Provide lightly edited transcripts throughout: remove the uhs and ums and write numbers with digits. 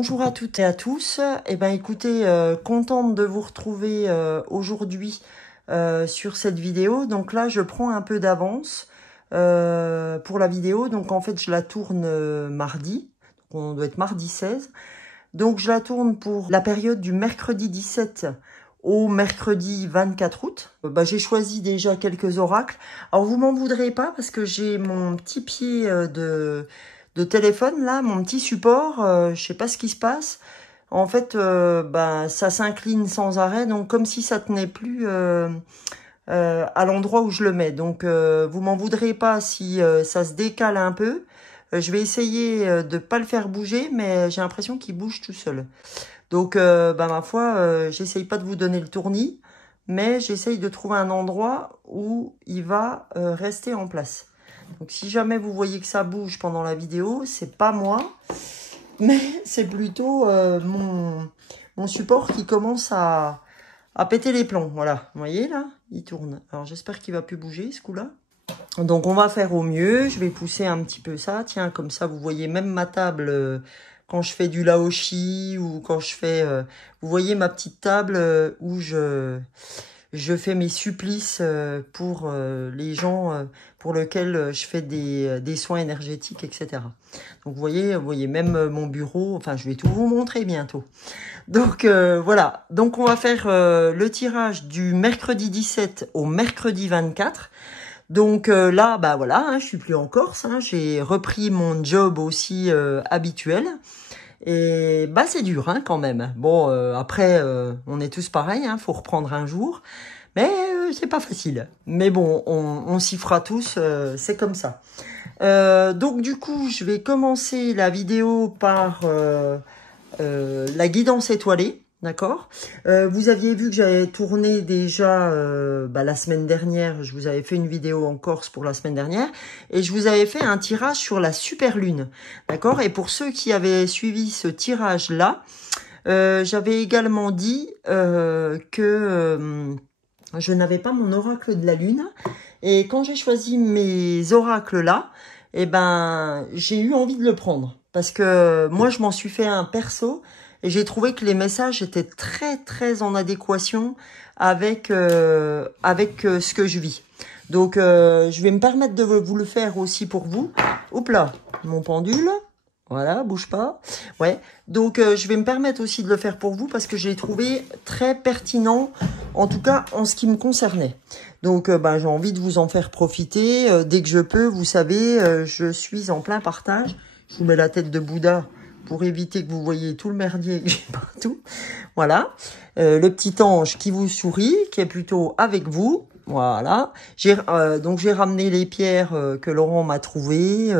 Bonjour à toutes et à tous. Eh ben, écoutez, contente de vous retrouver aujourd'hui sur cette vidéo. Donc là, je prends un peu d'avance pour la vidéo. Donc en fait, je la tourne mardi. Donc, on doit être mardi 16. Donc je la tourne pour la période du mercredi 17 au mercredi 24 août. J'ai choisi déjà quelques oracles. Alors vous m'en voudrez pas parce que j'ai mon petit pied de téléphone là, mon petit support, je sais pas ce qui se passe. En fait, ça s'incline sans arrêt, donc comme si ça tenait plus à l'endroit où je le mets. Donc vous m'en voudrez pas si ça se décale un peu. Je vais essayer de pas le faire bouger, mais j'ai l'impression qu'il bouge tout seul. Donc ma foi, j'essaye pas de vous donner le tournis, mais j'essaye de trouver un endroit où il va rester en place. Donc si jamais vous voyez que ça bouge pendant la vidéo, c'est pas moi, mais c'est plutôt mon support qui commence à péter les plombs. Voilà, vous voyez là, il tourne. Alors j'espère qu'il va plus bouger ce coup-là. Donc on va faire au mieux, je vais pousser un petit peu ça. Tiens, comme ça vous voyez même ma table quand je fais du laoshi ou quand je fais... vous voyez ma petite table où je fais mes supplices pour les gens pour lesquels je fais des soins énergétiques, etc. Donc vous voyez même mon bureau, enfin je vais tout vous montrer bientôt. Donc voilà, donc on va faire le tirage du mercredi 17 au mercredi 24. Donc là, voilà, hein, je suis plus en Corse, hein, j'ai repris mon job aussi habituel. Et c'est dur hein, quand même. Bon, après, on est tous pareils, hein, faut reprendre un jour. Mais c'est pas facile. Mais bon, on s'y fera tous, c'est comme ça. Donc du coup, je vais commencer la vidéo par la guidance étoilée. D'accord. Vous aviez vu que j'avais tourné déjà la semaine dernière. Je vous avais fait une vidéo en Corse pour la semaine dernière. Et je vous avais fait un tirage sur la super lune. D'accord. Et pour ceux qui avaient suivi ce tirage-là, j'avais également dit que je n'avais pas mon oracle de la lune. Et quand j'ai choisi mes oracles-là, j'ai eu envie de le prendre. Parce que moi, je m'en suis fait un perso. Et j'ai trouvé que les messages étaient très, très en adéquation avec, ce que je vis. Donc, je vais me permettre de vous le faire aussi pour vous. Hop là, mon pendule. Voilà, bouge pas. Ouais, donc je vais me permettre aussi de le faire pour vous parce que j'ai trouvé très pertinent, en tout cas en ce qui me concernait. Donc j'ai envie de vous en faire profiter. Dès que je peux, vous savez, je suis en plein partage. Je vous mets la tête de Bouddha pour éviter que vous voyez tout le merdier que j'ai partout. Voilà. Le petit ange qui vous sourit, qui est plutôt avec vous. Voilà. Donc j'ai ramené les pierres que Laurent m'a trouvées,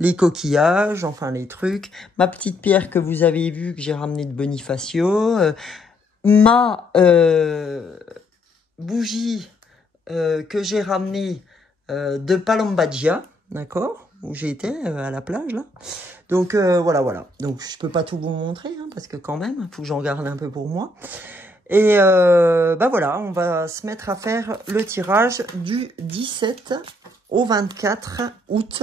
les coquillages, enfin les trucs. Ma petite pierre que vous avez vue, que j'ai ramenée de Bonifacio. Ma bougie que j'ai ramenée de Palombagia. D'accord, où j'ai été à la plage là. Donc voilà. Donc je peux pas tout vous montrer hein, parce que quand même, il faut que j'en garde un peu pour moi. Et voilà, on va se mettre à faire le tirage du 17 au 24 août.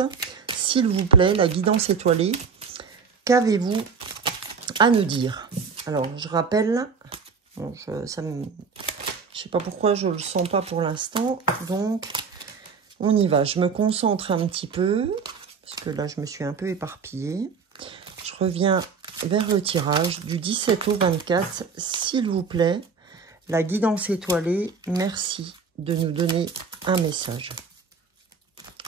S'il vous plaît, la guidance étoilée. Qu'avez-vous à nous dire? Alors, je rappelle, bon, je sais pas pourquoi je le sens pas pour l'instant, donc on y va. Je me concentre un petit peu, parce que là, je me suis un peu éparpillée. Je reviens vers le tirage du 17 au 24, s'il vous plaît. La guidance étoilée, merci de nous donner un message.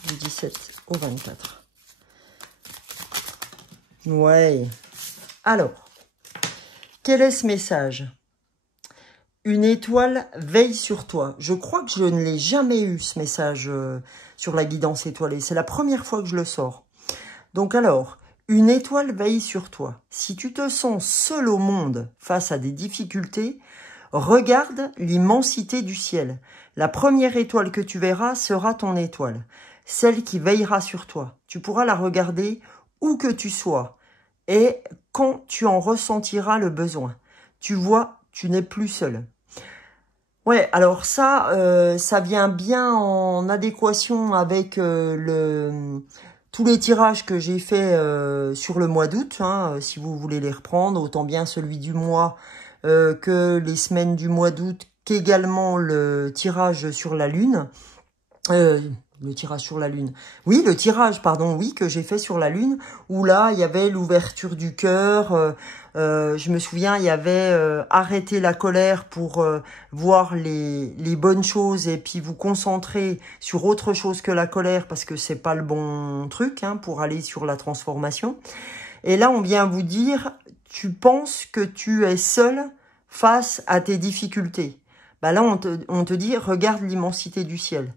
Du 17 au 24. Ouais. Alors, quel est ce message? Une étoile veille sur toi. Je crois que je ne l'ai jamais eu, ce message sur la guidance étoilée. C'est la première fois que je le sors. Donc alors, une étoile veille sur toi. Si tu te sens seul au monde face à des difficultés, regarde l'immensité du ciel. La première étoile que tu verras sera ton étoile, celle qui veillera sur toi. Tu pourras la regarder où que tu sois et quand tu en ressentiras le besoin. Tu vois, tu n'es plus seul. Ouais, alors ça vient bien en adéquation avec tous les tirages que j'ai fait sur le mois d'août, hein, si vous voulez les reprendre, autant bien celui du mois que les semaines du mois d'août, qu'également le tirage sur la lune. Le tirage sur la lune. Oui, le tirage, pardon, oui, que j'ai fait sur la lune, où là, il y avait l'ouverture du cœur. Je me souviens, il y avait arrêter la colère pour voir les bonnes choses et puis vous concentrer sur autre chose que la colère parce que c'est pas le bon truc hein, pour aller sur la transformation. Et là, on vient vous dire, tu penses que tu es seul face à tes difficultés. Bah là, on te dit, regarde l'immensité du ciel.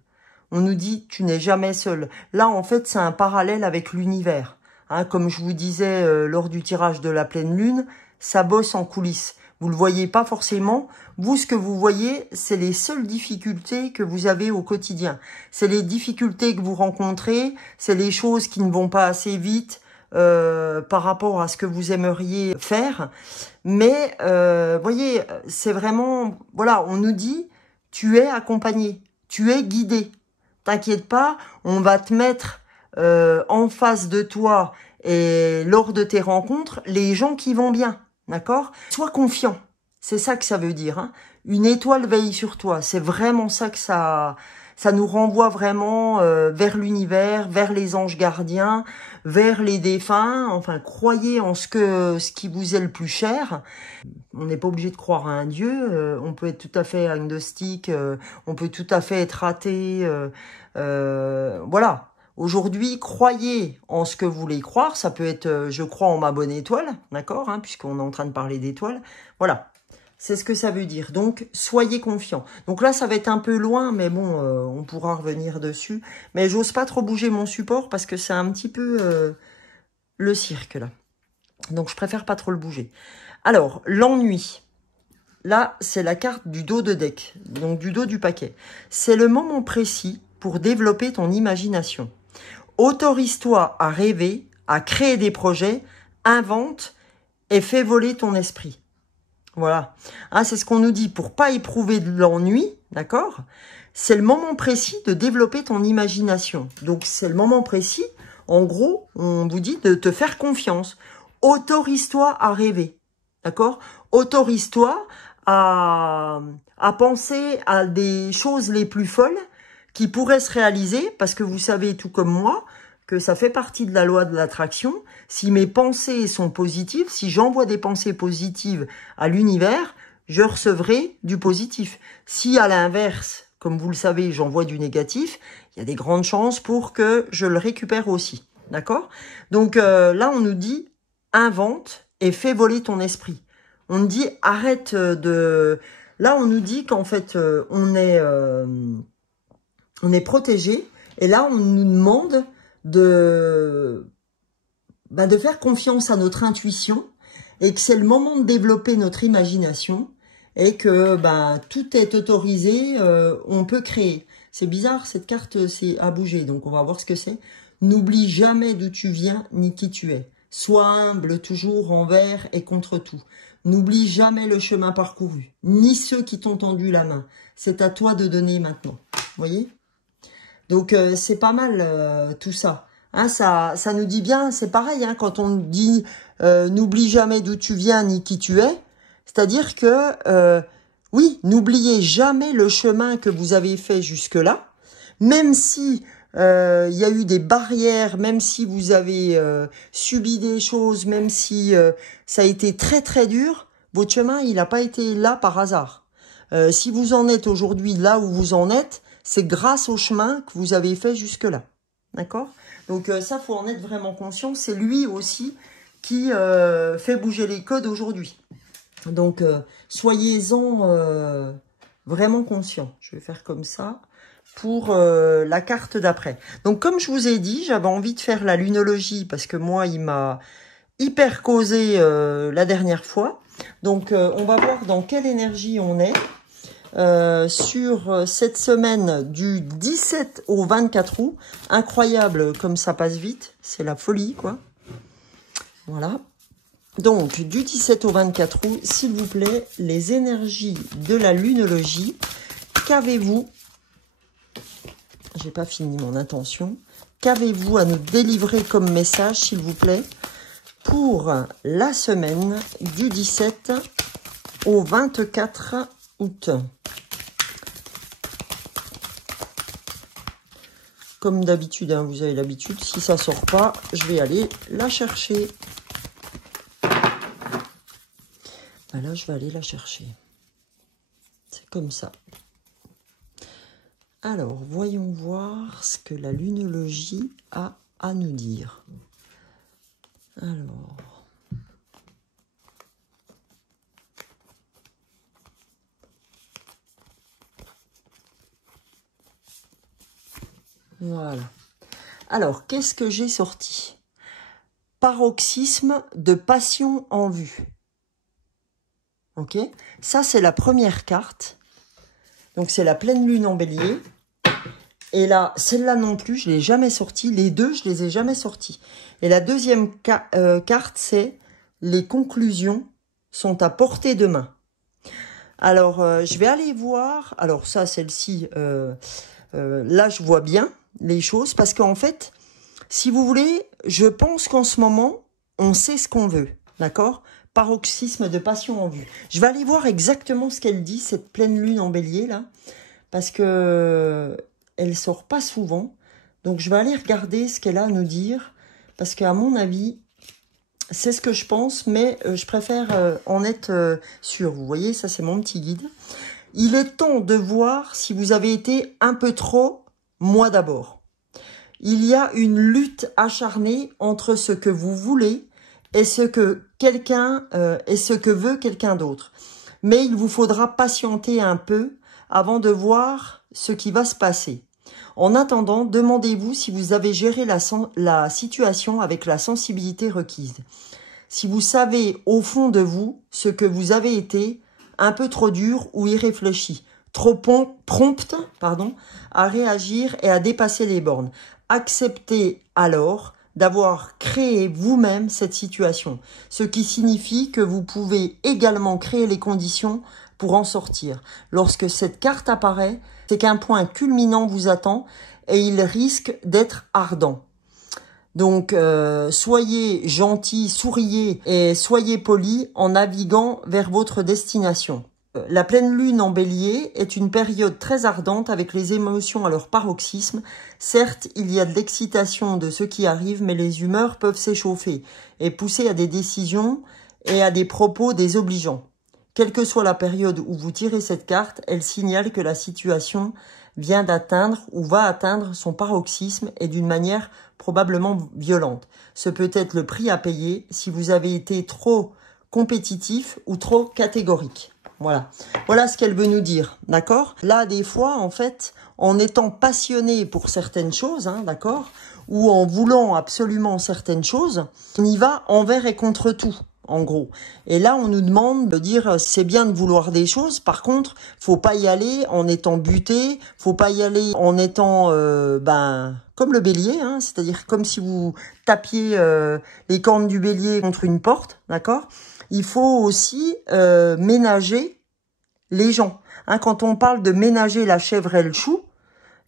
On nous dit, tu n'es jamais seul. Là, en fait, c'est un parallèle avec l'univers. Hein, comme je vous disais lors du tirage de la pleine lune, ça bosse en coulisses. Vous ne le voyez pas forcément. Vous, ce que vous voyez, c'est les seules difficultés que vous avez au quotidien. C'est les difficultés que vous rencontrez, c'est les choses qui ne vont pas assez vite par rapport à ce que vous aimeriez faire. Mais, voyez, c'est vraiment... Voilà, on nous dit, tu es accompagné, tu es guidé. T'inquiète pas, on va te mettre en face de toi et lors de tes rencontres, les gens qui vont bien, d'accord? Sois confiant, c'est ça que ça veut dire. Hein. Une étoile veille sur toi, c'est vraiment ça que ça nous renvoie vraiment vers l'univers, vers les anges gardiens, vers les défunts. Enfin, croyez en ce qui vous est le plus cher. On n'est pas obligé de croire à un dieu. On peut être tout à fait agnostique. On peut tout à fait être athée. Voilà. Aujourd'hui, croyez en ce que vous voulez croire. Ça peut être je crois en ma bonne étoile, d'accord, hein, puisqu'on est en train de parler d'étoiles. Voilà. C'est ce que ça veut dire. Donc, soyez confiants. Donc là, ça va être un peu loin, mais bon, on pourra revenir dessus. Mais j'ose pas trop bouger mon support parce que c'est un petit peu le cirque, là. Donc, je préfère pas trop le bouger. Alors, l'ennui. Là, c'est la carte du dos de deck, donc du dos du paquet. C'est le moment précis pour développer ton imagination. Autorise-toi à rêver, à créer des projets, invente et fais voler ton esprit. Voilà, hein, c'est ce qu'on nous dit pour pas éprouver de l'ennui, d'accord? C'est le moment précis de développer ton imagination. Donc, c'est le moment précis, en gros, on vous dit de te faire confiance. Autorise-toi à rêver, d'accord? Autorise-toi à penser à des choses les plus folles qui pourraient se réaliser, parce que vous savez, tout comme moi, que ça fait partie de la loi de l'attraction. Si mes pensées sont positives, si j'envoie des pensées positives à l'univers, je recevrai du positif. Si à l'inverse, comme vous le savez, j'envoie du négatif, il y a des grandes chances pour que je le récupère aussi. D'accord? Donc là, on nous dit, invente et fais voler ton esprit. On nous dit, arrête de... Là, on nous dit qu'en fait, on est protégé. Et là, on nous demande de faire confiance à notre intuition et que c'est le moment de développer notre imagination et que tout est autorisé, on peut créer. C'est bizarre, cette carte c'est à bouger, donc on va voir ce que c'est. N'oublie jamais d'où tu viens ni qui tu es. Sois humble toujours envers et contre tout. N'oublie jamais le chemin parcouru, ni ceux qui t'ont tendu la main. C'est à toi de donner maintenant. Vous voyez ? Donc, c'est pas mal tout ça. Hein, ça nous dit bien, c'est pareil, hein, quand on dit n'oublie jamais d'où tu viens ni qui tu es. C'est-à-dire que, oui, n'oubliez jamais le chemin que vous avez fait jusque-là. Même si il y a eu des barrières, même si vous avez subi des choses, même si ça a été très très dur, votre chemin, il n'a pas été là par hasard. Si vous en êtes aujourd'hui là où vous en êtes, c'est grâce au chemin que vous avez fait jusque-là. D'accord? Donc ça, faut en être vraiment conscient. C'est lui aussi qui fait bouger les codes aujourd'hui. Donc, soyez-en vraiment conscients. Je vais faire comme ça pour la carte d'après. Donc, comme je vous ai dit, j'avais envie de faire la lunologie parce que moi, il m'a hyper causé la dernière fois. Donc, on va voir dans quelle énergie on est. Sur cette semaine du 17 au 24 août. Incroyable comme ça passe vite. C'est la folie, quoi. Voilà. Donc, du 17 au 24 août, s'il vous plaît, les énergies de la lunologie. Qu'avez-vous? J'ai pas fini mon intention. qu'avez-vous à nous délivrer comme message, s'il vous plaît, pour la semaine du 17 au 24 août. Comme d'habitude, hein, vous avez l'habitude, si ça sort pas, je vais aller la chercher. Ben là, je vais aller la chercher. C'est comme ça. Alors, voyons voir ce que la lunologie a à nous dire. Alors... Voilà. Alors, qu'est-ce que j'ai sorti? Paroxysme de passion en vue. Ok? Ça, c'est la première carte. Donc, c'est la pleine lune en bélier. Et là, celle-là non plus, je ne l'ai jamais sortie. Les deux, je ne les ai jamais sorties. Et la deuxième carte, c'est les conclusions sont à portée de main. Alors, je vais aller voir. Alors, ça, celle-ci, là, je vois bien les choses, parce qu'en fait, si vous voulez, je pense qu'en ce moment, on sait ce qu'on veut, d'accord? Paroxysme de passion en vue. Je vais aller voir exactement ce qu'elle dit, cette pleine lune en bélier, là, parce que elle sort pas souvent, donc je vais aller regarder ce qu'elle a à nous dire, parce qu'à mon avis, c'est ce que je pense, mais je préfère en être sûre. Vous voyez, ça c'est mon petit guide. Il est temps de voir si vous avez été un peu trop... Moi d'abord. Il y a une lutte acharnée entre ce que vous voulez et ce que quelqu'un et ce que veut quelqu'un d'autre. Mais il vous faudra patienter un peu avant de voir ce qui va se passer. En attendant, demandez-vous si vous avez géré la situation avec la sensibilité requise. Si vous savez au fond de vous ce que vous avez été un peu trop dur ou irréfléchi. Trop prompte, à réagir et à dépasser les bornes. Acceptez alors d'avoir créé vous-même cette situation, ce qui signifie que vous pouvez également créer les conditions pour en sortir. Lorsque cette carte apparaît, c'est qu'un point culminant vous attend et il risque d'être ardent. Donc, soyez gentils, souriez et soyez polis en naviguant vers votre destination. La pleine lune en bélier est une période très ardente avec les émotions à leur paroxysme. Certes, il y a de l'excitation de ce qui arrive, mais les humeurs peuvent s'échauffer et pousser à des décisions et à des propos désobligeants. Quelle que soit la période où vous tirez cette carte, elle signale que la situation vient d'atteindre ou va atteindre son paroxysme et d'une manière probablement violente. Ce peut être le prix à payer si vous avez été trop compétitif ou trop catégorique. Voilà. Voilà ce qu'elle veut nous dire, d'accord? Là, des fois, en fait, en étant passionné pour certaines choses, hein, d'accord? Ou en voulant absolument certaines choses, on y va envers et contre tout, en gros. Et là, on nous demande de dire, c'est bien de vouloir des choses, par contre, faut pas y aller en étant buté, faut pas y aller en étant, comme le bélier, hein, c'est-à-dire comme si vous tapiez les cornes du bélier contre une porte, d'accord? Il faut aussi ménager les gens. Hein, quand on parle de ménager la chèvre et le chou,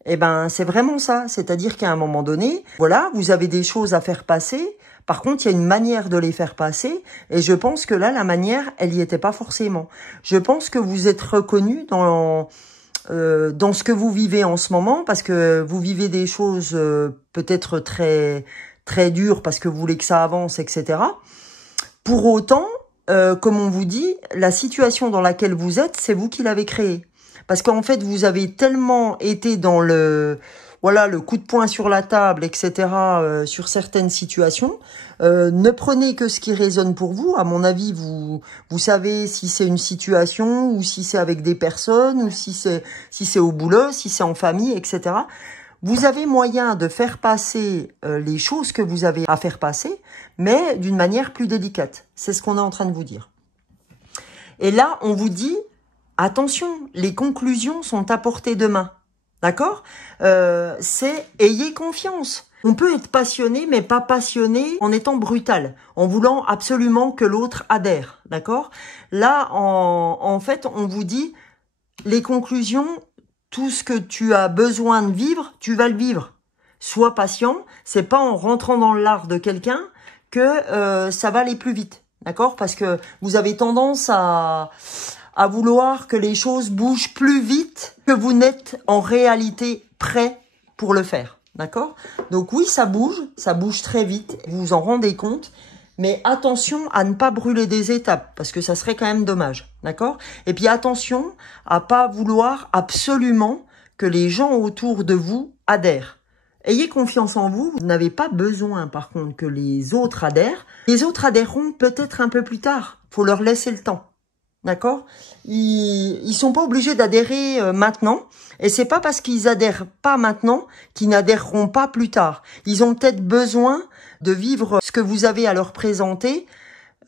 eh ben c'est vraiment ça. C'est-à-dire qu'à un moment donné, voilà, vous avez des choses à faire passer. Par contre, il y a une manière de les faire passer. Et je pense que là, la manière, elle y était pas forcément. Je pense que vous êtes reconnu dans ce que vous vivez en ce moment, parce que vous vivez des choses peut-être très très dures parce que vous voulez que ça avance, etc. Pour autant, comme on vous dit, la situation dans laquelle vous êtes, c'est vous qui l'avez créée. Parce qu'en fait, vous avez tellement été dans le coup de poing sur la table, etc., sur certaines situations. Ne prenez que ce qui résonne pour vous. À mon avis, vous savez si c'est une situation, ou si c'est avec des personnes, ou si c'est au boulot, si c'est en famille, etc. Vous avez moyen de faire passer les choses que vous avez à faire passer, mais d'une manière plus délicate. C'est ce qu'on est en train de vous dire. Et là, on vous dit, attention, les conclusions sont à portée de main. D'accord? C'est ayez confiance. On peut être passionné, mais pas passionné en étant brutal, en voulant absolument que l'autre adhère. D'accord? Là, en fait, on vous dit, les conclusions... Tout ce que tu as besoin de vivre, tu vas le vivre. sois patient. C'est pas en rentrant dans l'art de quelqu'un que ça va aller plus vite, d'accord? Parce que vous avez tendance à vouloir que les choses bougent plus vite que vous n'êtes en réalité prêt pour le faire, d'accord? Donc oui, ça bouge très vite, vous vous en rendez compte, mais attention à ne pas brûler des étapes, parce que ça serait quand même dommage, d'accord? Et puis attention à pas vouloir absolument que les gens autour de vous adhèrent. Ayez confiance en vous, vous n'avez pas besoin par contre que les autres adhèrent. Les autres adhéreront peut-être un peu plus tard, faut leur laisser le temps. D'accord? Ils sont pas obligés d'adhérer maintenant, et c'est pas parce qu'ils adhèrent pas maintenant qu'ils n'adhéreront pas plus tard. Ils ont peut-être besoin de vivre ce que vous avez à leur présenter,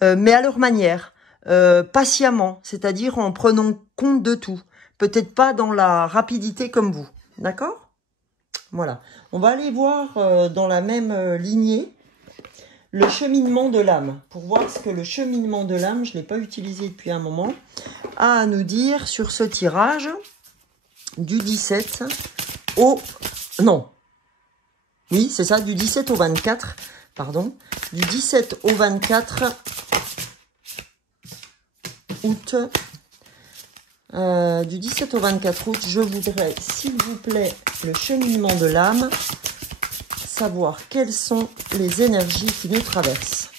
mais à leur manière, patiemment, c'est-à-dire en prenant compte de tout. Peut-être pas dans la rapidité comme vous. D'accord? Voilà. On va aller voir dans la même lignée le cheminement de l'âme, pour voir ce que le cheminement de l'âme, je ne l'ai pas utilisé depuis un moment, a à nous dire sur ce tirage du 17 au... Non. Oui, c'est ça, du 17 au 24, pardon. Du 17 au 24 août. Du 17 au 24 août, je voudrais, s'il vous plaît, le cheminement de l'âme, savoir quelles sont les énergies qui nous traversent.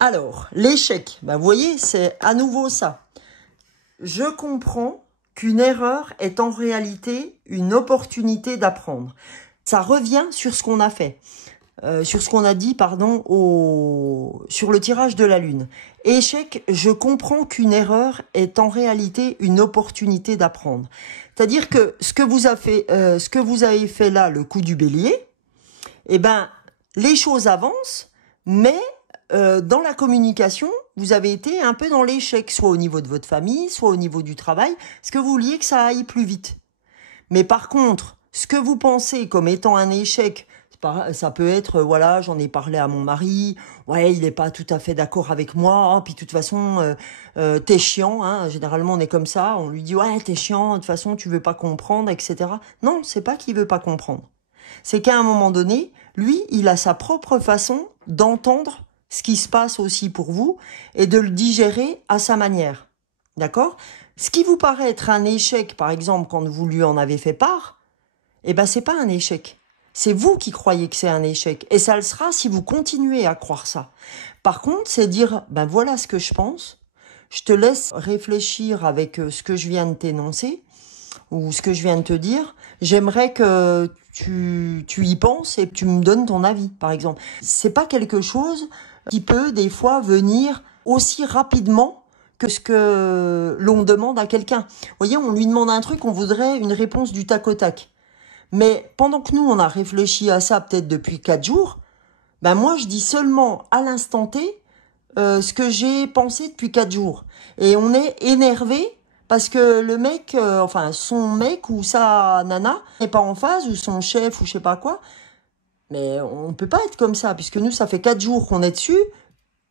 Alors, l'échec, ben vous voyez, c'est à nouveau ça. Je comprends qu'une erreur est en réalité une opportunité d'apprendre. Ça revient sur ce qu'on a fait. Sur ce qu'on a dit, pardon, sur le tirage de la lune. Échec, je comprends qu'une erreur est en réalité une opportunité d'apprendre. C'est-à-dire que ce que vous avez fait là, le coup du bélier, eh ben, les choses avancent, mais dans la communication, vous avez été un peu dans l'échec, soit au niveau de votre famille, soit au niveau du travail, parce que vous vouliez que ça aille plus vite. Mais par contre, ce que vous pensez comme étant un échec, ça peut être, voilà, j'en ai parlé à mon mari, ouais, il n'est pas tout à fait d'accord avec moi, hein, puis de toute façon, t'es chiant, hein, généralement on est comme ça, on lui dit, ouais, t'es chiant, de toute façon, tu veux pas comprendre, etc. Non, c'est pas qu'il veut pas comprendre. C'est qu'à un moment donné, lui, il a sa propre façon d'entendre ce qui se passe aussi pour vous et de le digérer à sa manière. D'accord? Ce qui vous paraît être un échec, par exemple, quand vous lui en avez fait part, eh ben, c'est pas un échec. C'est vous qui croyez que c'est un échec. Et ça le sera si vous continuez à croire ça. Par contre, c'est dire, ben voilà ce que je pense. Je te laisse réfléchir avec ce que je viens de t'énoncer ou ce que je viens de te dire. J'aimerais que tu y penses et que tu me donnes ton avis, par exemple. C'est pas quelque chose qui peut des fois venir aussi rapidement que ce que l'on demande à quelqu'un. Vous voyez, on lui demande un truc, on voudrait une réponse du tac au tac. Mais pendant que nous, on a réfléchi à ça peut-être depuis 4 jours, ben moi, je dis seulement à l'instant T ce que j'ai pensé depuis 4 jours. Et on est énervé parce que le mec, enfin son mec ou sa nana n'est pas en phase, ou son chef ou je sais pas quoi. Mais on peut pas être comme ça, puisque nous, ça fait 4 jours qu'on est dessus.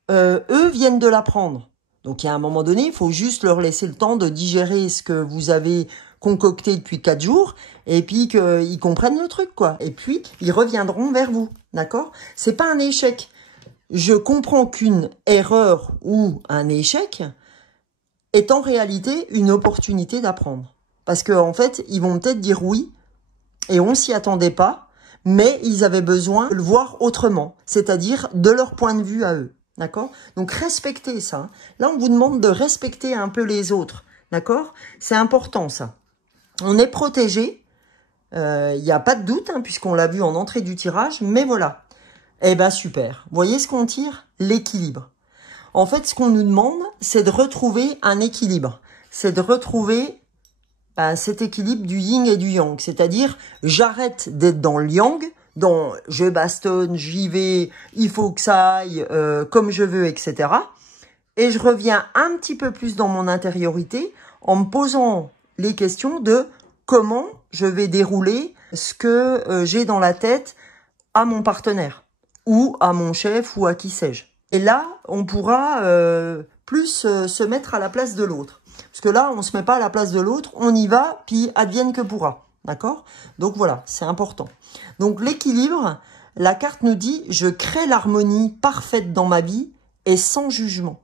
Eux viennent de l'apprendre. Donc, il y a un moment donné, il faut juste leur laisser le temps de digérer ce que vous avez concocté depuis 4 jours, et puis qu'ils comprennent le truc, quoi. Et puis, ils reviendront vers vous, d'accord? C'est pas un échec. Je comprends qu'une erreur ou un échec est en réalité une opportunité d'apprendre. Parce qu'en fait, ils vont peut-être dire oui, et on s'y attendait pas, mais ils avaient besoin de le voir autrement, c'est-à-dire de leur point de vue à eux. D'accord? Donc, respectez ça. Là, on vous demande de respecter un peu les autres. D'accord? C'est important, ça. On est protégé. Il n'y a pas de doute, hein, puisqu'on l'a vu en entrée du tirage. Mais voilà. Eh ben, super. Vous voyez ce qu'on tire? L'équilibre. En fait, ce qu'on nous demande, c'est de retrouver un équilibre. C'est de retrouver cet équilibre du yin et du yang. C'est-à-dire, j'arrête d'être dans le yang, dont je bastonne, j'y vais, il faut que ça aille comme je veux, etc. Et je reviens un petit peu plus dans mon intériorité en me posant les questions de comment je vais dérouler ce que j'ai dans la tête à mon partenaire ou à mon chef ou à qui sais-je. Et là, on pourra plus se mettre à la place de l'autre. Parce que là, on se met pas à la place de l'autre, on y va, puis advienne que pourra. D'accord? Donc voilà, c'est important. Donc l'équilibre, la carte nous dit, je crée l'harmonie parfaite dans ma vie et sans jugement.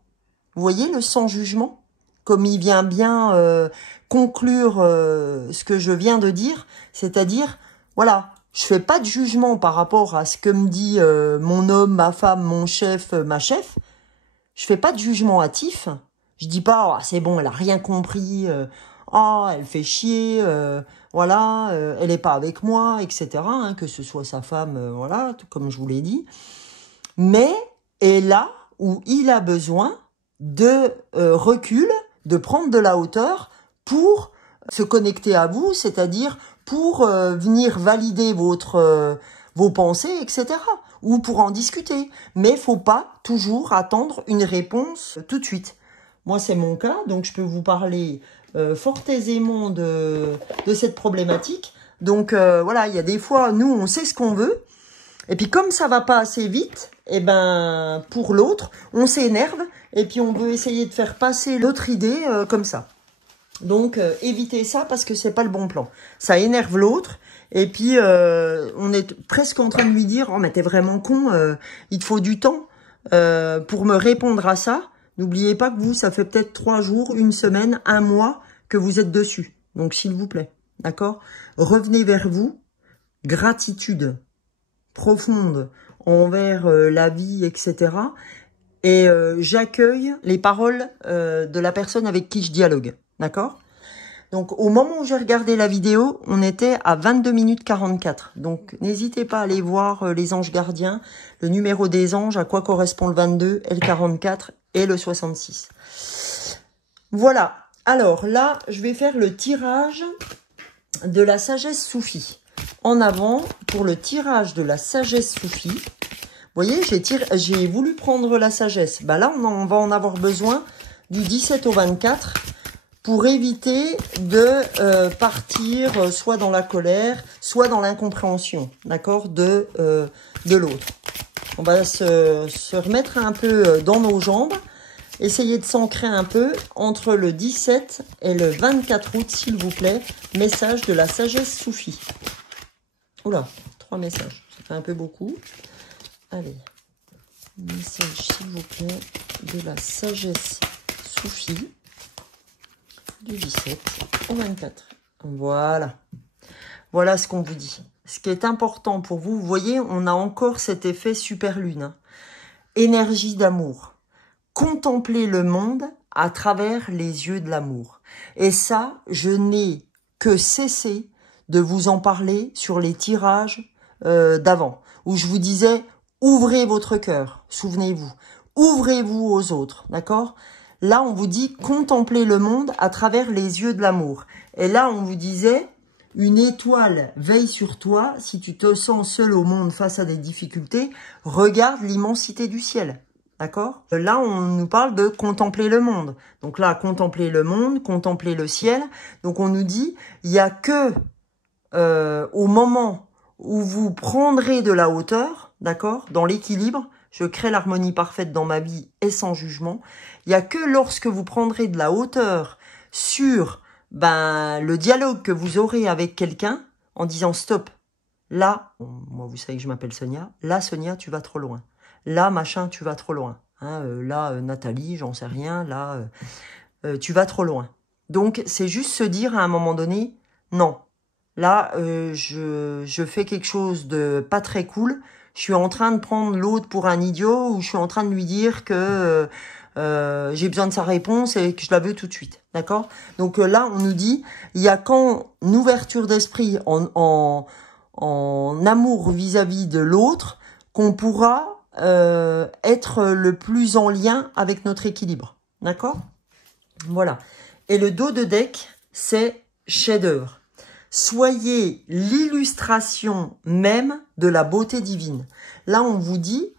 Vous voyez le sans jugement? Comme il vient bien conclure ce que je viens de dire, c'est-à-dire, voilà, je fais pas de jugement par rapport à ce que me dit mon homme, ma femme, mon chef, ma chef. Je fais pas de jugement hâtif. Je dis pas, oh, c'est bon, elle a rien compris, oh, elle fait chier, voilà, elle est pas avec moi, etc. Hein, que ce soit sa femme, voilà, tout comme je vous l'ai dit. Mais est là où il a besoin de recul, de prendre de la hauteur pour se connecter à vous, c'est-à-dire pour venir valider vos pensées, etc. Ou pour en discuter. Mais il faut pas toujours attendre une réponse tout de suite. Moi, c'est mon cas, donc je peux vous parler fort aisément de cette problématique. Donc voilà, il y a des fois, nous, on sait ce qu'on veut. Et puis comme ça va pas assez vite, et ben pour l'autre, on s'énerve et puis on veut essayer de faire passer l'autre idée comme ça. Donc évitez ça parce que c'est pas le bon plan. Ça énerve l'autre et puis on est presque en train de lui dire oh mais t'es vraiment con, il te faut du temps pour me répondre à ça. N'oubliez pas que vous, ça fait peut-être 3 jours, 1 semaine, 1 mois que vous êtes dessus. Donc s'il vous plaît, d'accord? Revenez vers vous, gratitude profonde envers la vie, etc. Et j'accueille les paroles de la personne avec qui je dialogue. D'accord? Donc, au moment où j'ai regardé la vidéo, on était à 22 minutes 44. Donc, n'hésitez pas à aller voir les anges gardiens, le numéro des anges, à quoi correspond le 22, et le 44 et le 66. Voilà. Alors là, je vais faire le tirage de la sagesse soufie. En avant, pour le tirage de la sagesse soufie, vous voyez, j'ai voulu prendre la sagesse. Bah là, on va en avoir besoin du 17 au 24 pour éviter de partir soit dans la colère, soit dans l'incompréhension, d'accord, de l'autre. On va se remettre un peu dans nos jambes, essayer de s'ancrer un peu entre le 17 et le 24 août, s'il vous plaît. Message de la sagesse soufie. Oula, 3 messages, ça fait un peu beaucoup. Allez, message s'il vous plaît de la sagesse soufie du 17 au 24. Voilà. Voilà ce qu'on vous dit. Ce qui est important pour vous, vous voyez, on a encore cet effet super lune. Hein. Énergie d'amour. Contempler le monde à travers les yeux de l'amour. Et ça, je n'ai que cessé de vous en parler sur les tirages d'avant, où je vous disais, ouvrez votre cœur, souvenez-vous, ouvrez-vous aux autres, d'accord? Là, on vous dit, contemplez le monde à travers les yeux de l'amour. Et là, on vous disait, une étoile veille sur toi, si tu te sens seul au monde face à des difficultés, regarde l'immensité du ciel. D'accord? Là, on nous parle de contempler le monde. Donc là, contempler le monde, contempler le ciel. Donc on nous dit, il n'y a que au moment où vous prendrez de la hauteur, d'accord, dans l'équilibre, je crée l'harmonie parfaite dans ma vie et sans jugement, il n'y a que lorsque vous prendrez de la hauteur sur le dialogue que vous aurez avec quelqu'un en disant stop, là, moi vous savez que je m'appelle Sonia, là Sonia tu vas trop loin, là machin tu vas trop loin, hein, là Nathalie j'en sais rien, là tu vas trop loin. Donc c'est juste se dire à un moment donné, non. Là, je fais quelque chose de pas très cool. Je suis en train de prendre l'autre pour un idiot ou je suis en train de lui dire que j'ai besoin de sa réponse et que je la veux tout de suite. D'accord? Donc là, on nous dit, il y a qu'en ouverture d'esprit, en amour vis-à-vis de l'autre, qu'on pourra être le plus en lien avec notre équilibre. D'accord? Voilà. Et le dos de deck, c'est chef-d'œuvre. Soyez l'illustration même de la beauté divine. Là, on vous dit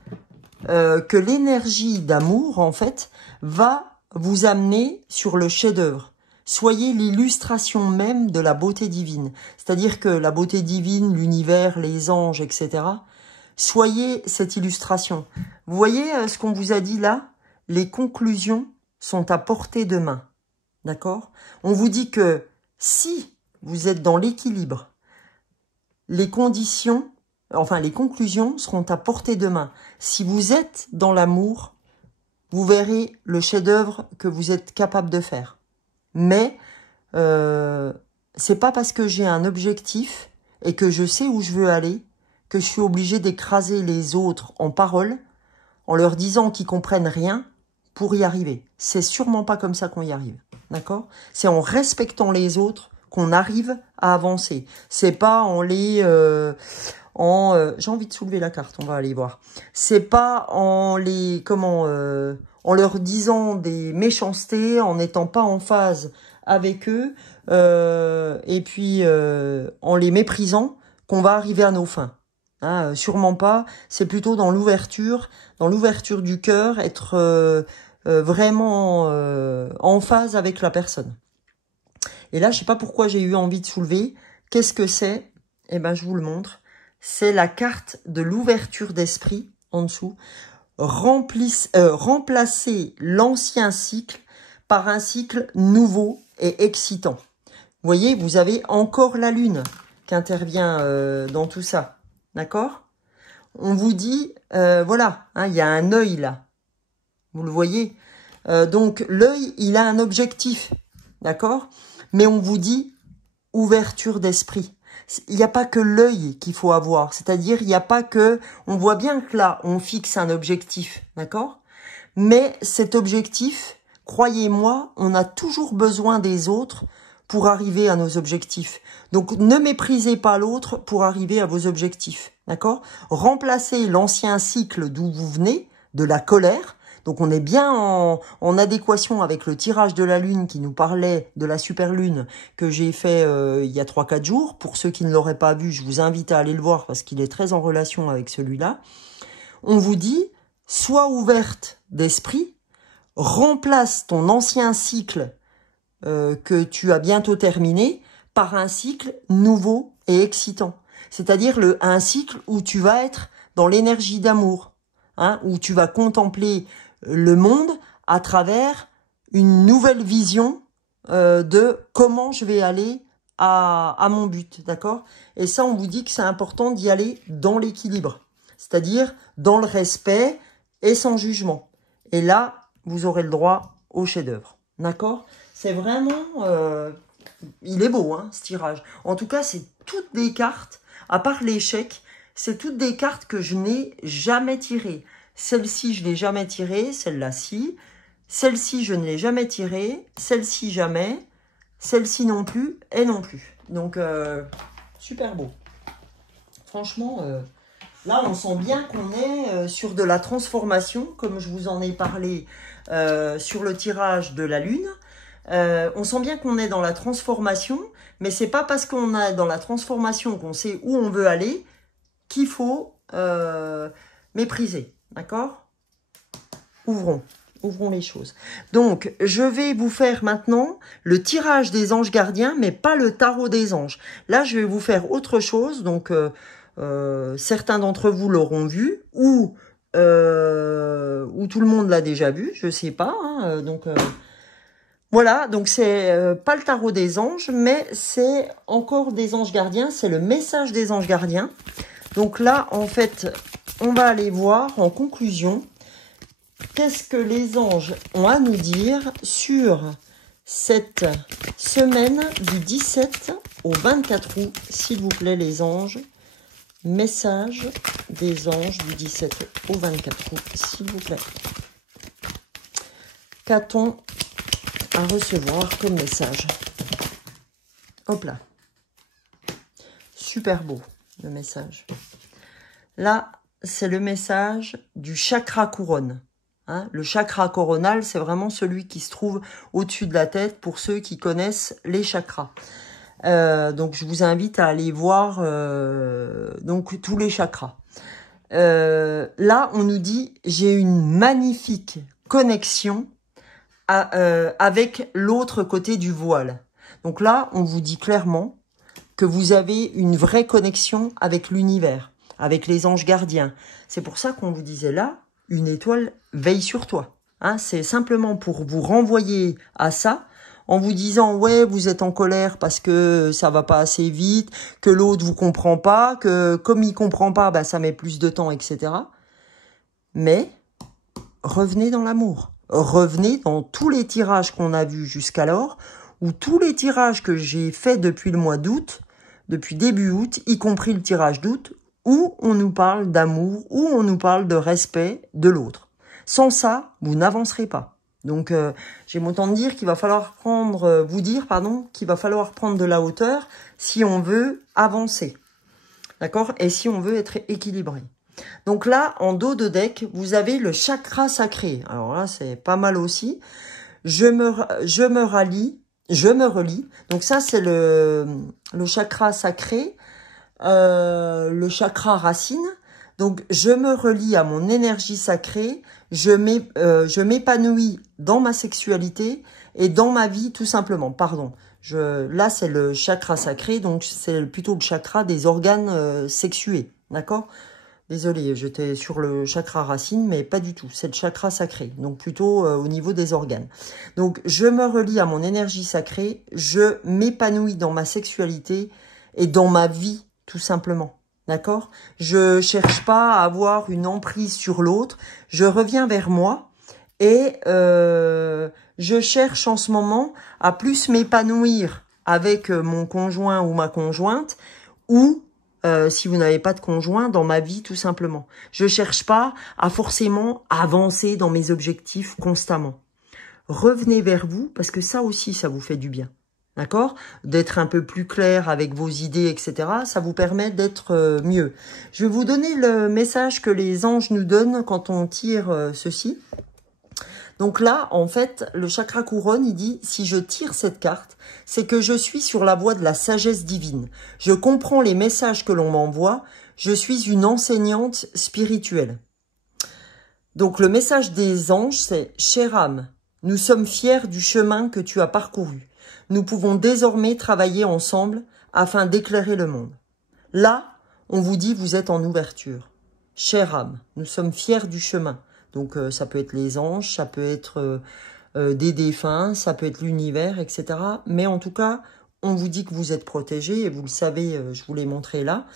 que l'énergie d'amour, en fait, va vous amener sur le chef-d'œuvre. Soyez l'illustration même de la beauté divine. C'est-à-dire que la beauté divine, l'univers, les anges, etc., soyez cette illustration. Vous voyez ce qu'on vous a dit là? Les conclusions sont à portée de main. D'accord? On vous dit que si vous êtes dans l'équilibre. Les conditions, enfin les conclusions seront à portée de main. Si vous êtes dans l'amour, vous verrez le chef-d'œuvre que vous êtes capable de faire. Mais c'est pas parce que j'ai un objectif et que je sais où je veux aller que je suis obligée d'écraser les autres en parole, en leur disant qu'ils comprennent rien pour y arriver. C'est sûrement pas comme ça qu'on y arrive. D'accord? C'est en respectant les autres qu'on arrive à avancer. C'est pas en les... j'ai envie de soulever la carte, on va aller voir. C'est pas en les... en leur disant des méchancetés, en n'étant pas en phase avec eux, et puis en les méprisant, qu'on va arriver à nos fins. Hein, sûrement pas. C'est plutôt dans l'ouverture du cœur, être vraiment en phase avec la personne. Et là, je sais pas pourquoi j'ai eu envie de soulever. Qu'est-ce que c'est? Eh ben, je vous le montre. C'est la carte de l'ouverture d'esprit en dessous. Remplacer l'ancien cycle par un cycle nouveau et excitant. Vous voyez, vous avez encore la lune qui intervient dans tout ça. D'accord? On vous dit, voilà, hein, il y a un œil là. Vous le voyez? Donc, l'œil, il a un objectif. D'accord? Mais on vous dit ouverture d'esprit. Il n'y a pas que l'œil qu'il faut avoir. C'est-à-dire, il n'y a pas que... On voit bien que là, on fixe un objectif. D'accord? Mais cet objectif, croyez-moi, on a toujours besoin des autres pour arriver à nos objectifs. Donc, ne méprisez pas l'autre pour arriver à vos objectifs. D'accord? Remplacez l'ancien cycle d'où vous venez, de la colère. Donc, on est bien en adéquation avec le tirage de la Lune qui nous parlait de la super lune que j'ai fait il y a 3-4 jours. Pour ceux qui ne l'auraient pas vu, je vous invite à aller le voir parce qu'il est très en relation avec celui-là. On vous dit, sois ouverte d'esprit, remplace ton ancien cycle que tu as bientôt terminé par un cycle nouveau et excitant. C'est-à-dire un cycle où tu vas être dans l'énergie d'amour, hein, où tu vas contempler le monde à travers une nouvelle vision de comment je vais aller à mon but, d'accord? Et ça, on vous dit que c'est important d'y aller dans l'équilibre, c'est-à-dire dans le respect et sans jugement. Et là, vous aurez le droit au chef-d'œuvre, d'accord? C'est vraiment... il est beau, hein, ce tirage. En tout cas, c'est toutes des cartes, à part l'échec, c'est toutes des cartes que je n'ai jamais tirées. Celle-ci, je ne l'ai jamais tirée, celle-là, si. Celle-ci, je ne l'ai jamais tirée, celle-ci, jamais. Celle-ci non plus, et non plus. Donc, super beau. Franchement, là, on sent bien qu'on est sur de la transformation, comme je vous en ai parlé sur le tirage de la Lune. On sent bien qu'on est dans la transformation, mais c'est pas parce qu'on est dans la transformation qu'on sait où on veut aller qu'il faut mépriser. D'accord? Ouvrons les choses. Donc, je vais vous faire maintenant le tirage des anges gardiens, mais pas le tarot des anges. Là, je vais vous faire autre chose. Donc, certains d'entre vous l'auront vu, ou tout le monde l'a déjà vu, je sais pas. Hein, voilà, donc c'est pas le tarot des anges, mais c'est encore des anges gardiens. C'est le message des anges gardiens. Donc là, en fait, on va aller voir en conclusion qu'est-ce que les anges ont à nous dire sur cette semaine du 17 au 24 août, s'il vous plaît, les anges. Message des anges du 17 au 24 août, s'il vous plaît. Qu'a-t-on à recevoir comme message? Hop là. Super beau, le message. Là, c'est le message du chakra couronne. Hein, le chakra coronal, c'est vraiment celui qui se trouve au-dessus de la tête pour ceux qui connaissent les chakras. Donc, je vous invite à aller voir donc tous les chakras. Là, on nous dit, j'ai une magnifique connexion avec l'autre côté du voile. Donc là, on vous dit clairement que vous avez une vraie connexion avec l'univers, avec les anges gardiens. C'est pour ça qu'on vous disait là, une étoile veille sur toi. Hein, c'est simplement pour vous renvoyer à ça, en vous disant ouais, vous êtes en colère parce que ça va pas assez vite, que l'autre vous comprend pas, que comme il comprend pas, bah ça met plus de temps, etc. Mais revenez dans l'amour. Revenez dans tous les tirages qu'on a vus jusqu'alors, ou tous les tirages que j'ai faits depuis le mois d'août, depuis début août, y compris le tirage d'août, où on nous parle d'amour, où on nous parle de respect de l'autre. Sans ça, vous n'avancerez pas. Donc, j'ai mon temps de dire qu'il va falloir qu'il va falloir prendre de la hauteur si on veut avancer. D'accord? Et si on veut être équilibré. Donc là, en dos de deck, vous avez le chakra sacré. Alors là, c'est pas mal aussi. Je me relie. Donc ça, c'est le chakra sacré, le chakra racine. Donc, je me relie à mon énergie sacrée. Je m'épanouis dans ma sexualité et dans ma vie, tout simplement. Pardon. Là, c'est le chakra sacré. Donc, c'est plutôt le chakra des organes sexués. D'accord ? Désolée, j'étais sur le chakra racine, mais pas du tout. C'est le chakra sacré, donc plutôt au niveau des organes. Donc, je me relie à mon énergie sacrée, je m'épanouis dans ma sexualité et dans ma vie, tout simplement. D'accord? Je cherche pas à avoir une emprise sur l'autre. Je reviens vers moi et je cherche en ce moment à plus m'épanouir avec mon conjoint ou ma conjointe ou si vous n'avez pas de conjoint, dans ma vie, tout simplement. Je cherche pas à forcément avancer dans mes objectifs constamment. Revenez vers vous, parce que ça aussi, ça vous fait du bien. D'accord? D'être un peu plus clair avec vos idées, etc. Ça vous permet d'être mieux. Je vais vous donner le message que les anges nous donnent quand on tire ceci. Donc là, en fait, le chakra couronne, il dit, si je tire cette carte, c'est que je suis sur la voie de la sagesse divine. Je comprends les messages que l'on m'envoie. Je suis une enseignante spirituelle. Donc le message des anges, c'est « Chère âme, nous sommes fiers du chemin que tu as parcouru. Nous pouvons désormais travailler ensemble afin d'éclairer le monde. » Là, on vous dit, vous êtes en ouverture. « Chère âme, nous sommes fiers du chemin. » Donc, ça peut être les anges, ça peut être des défunts, ça peut être l'univers, etc. Mais en tout cas, on vous dit que vous êtes protégés, et vous le savez, je vous l'ai montré là.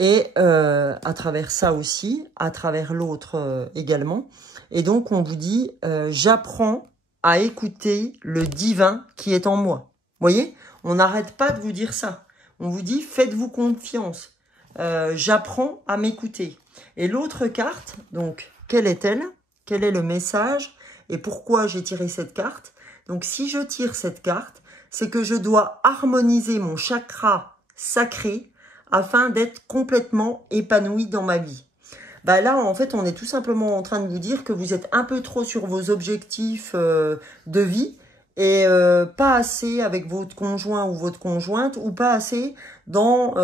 Et à travers ça aussi, à travers l'autre également. Et donc, on vous dit, j'apprends à écouter le divin qui est en moi. Vous voyez, on n'arrête pas de vous dire ça. On vous dit, faites-vous confiance. J'apprends à m'écouter. Et l'autre carte, donc... Quelle est-elle? Quel est le message? Et pourquoi j'ai tiré cette carte? Donc, si je tire cette carte, c'est que je dois harmoniser mon chakra sacré afin d'être complètement épanoui dans ma vie. Bah là, en fait, on est tout simplement en train de vous dire que vous êtes un peu trop sur vos objectifs de vie et pas assez avec votre conjoint ou votre conjointe ou pas assez dans,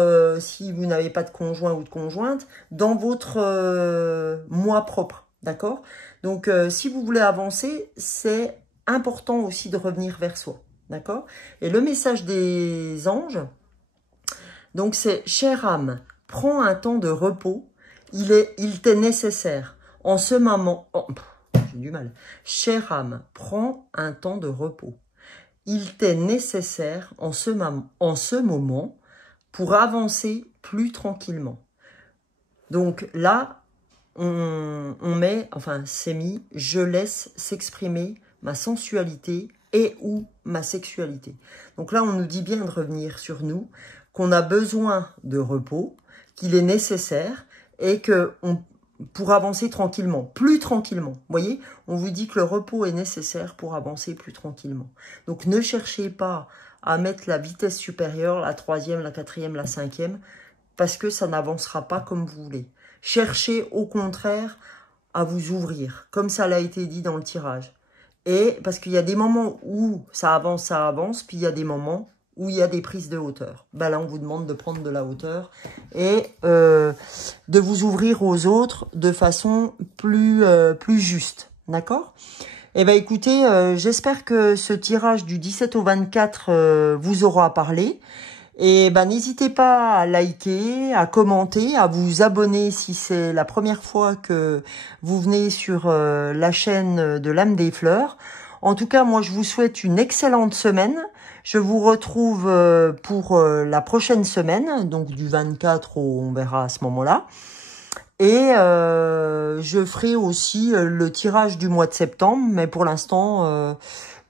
si vous n'avez pas de conjoint ou de conjointe, dans votre moi propre, d'accord? Donc, si vous voulez avancer, c'est important aussi de revenir vers soi, d'accord? Et le message des anges, donc c'est « Chère âme, prends un temps de repos, il t'est nécessaire. En ce moment... Oh, j'ai du mal. Chère âme, prends un temps de repos. Il t'est nécessaire en ce moment pour avancer plus tranquillement. » Donc là, on met, enfin c'est mis, je laisse s'exprimer ma sensualité et ou ma sexualité. Donc là, on nous dit bien de revenir sur nous, qu'on a besoin de repos, qu'il est nécessaire et que pour avancer tranquillement, plus tranquillement. Vous voyez, on vous dit que le repos est nécessaire pour avancer plus tranquillement. Donc ne cherchez pas à mettre la vitesse supérieure, la 3e, la 4e, la 5e, parce que ça n'avancera pas comme vous voulez. Cherchez au contraire à vous ouvrir, comme ça l'a été dit dans le tirage. Et parce qu'il y a des moments où ça avance, puis il y a des moments où il y a des prises de hauteur. Ben là, on vous demande de prendre de la hauteur et de vous ouvrir aux autres de façon plus juste. D'accord? Eh ben écoutez, j'espère que ce tirage du 17 au 24 vous aura parlé. Et ben n'hésitez pas à liker, à commenter, à vous abonner si c'est la première fois que vous venez sur la chaîne de l'âme des fleurs. En tout cas, moi, je vous souhaite une excellente semaine. Je vous retrouve pour la prochaine semaine, donc du 24 on verra à ce moment-là. Et je ferai aussi le tirage du mois de septembre, mais pour l'instant,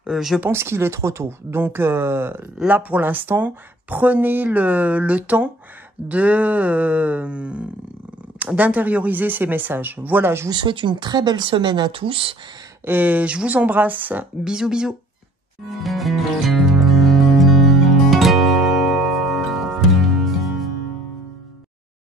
je pense qu'il est trop tôt. Donc là, pour l'instant, prenez le temps de d'intérioriser ces messages. Voilà, je vous souhaite une très belle semaine à tous et je vous embrasse. Bisous, bisous.